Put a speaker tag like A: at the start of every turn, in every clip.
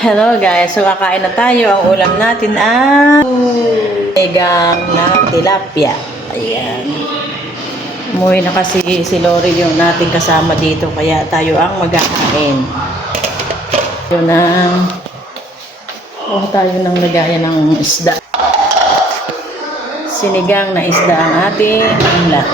A: Hello guys, so kakain na tayo. Ang ulam natin ay igang na tilapia. Ayan. Umuwi na kasi si Lori yung nating kasama dito, kaya tayo ang magkakain. Yun ang oh, tayo ng lagaya ng isda. Sinigang na isda ang ating ulam.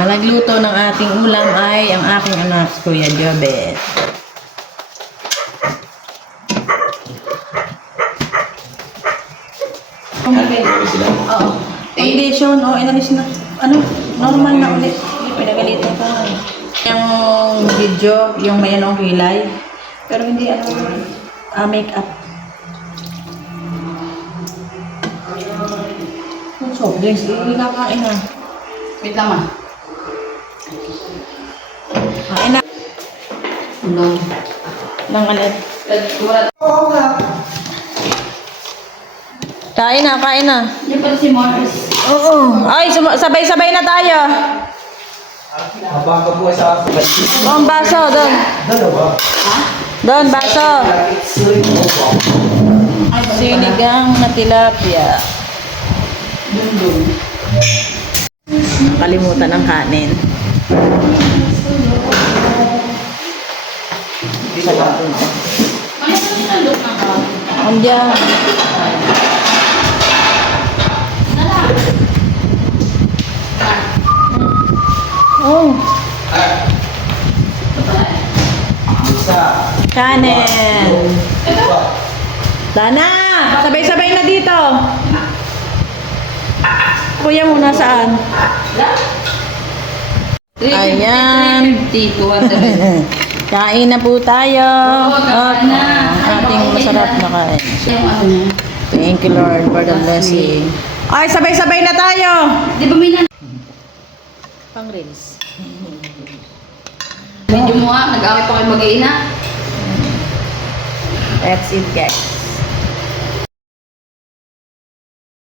A: Ang nagluto ng ating ulam ay ang aking anak, Kuya Jobet. Oo. Foundation, o inalis na, ano, normal na ulit. Pinagalitan ko nga. Yung video, yung may anong kilay. Pero hindi, ano, ah, make-up. Soft drinks, hindi nakain na.
B: Wait lang ah. Ano?
A: Nang alit.
B: Wala.
A: Kain na, kain na.
B: Yung pala si Morris.
A: Oo. Ay, sabay-sabay na tayo.
C: Abang ka po sa
A: Doon, baso, doon. Doon, baso. Sinigang na tilapia. Kalimutan ng kanin. Sarap dun.
B: Ano yung nandot na ka?
A: Andiyan. Oh, kanin. Dana, sabay-sabay na dito. Kuya mo nasaan? Ayan.
B: 350 to 170.
A: Kain na po tayo.
B: Oo, na.
A: Ang ating masarap na kain. Thank you Lord for the blessing. Ay, sabay-sabay na tayo.
B: Di ba may.
A: Pang reels.
B: Medyo mo ah, nag-away pa kayo mag-iina.
A: That's it guys.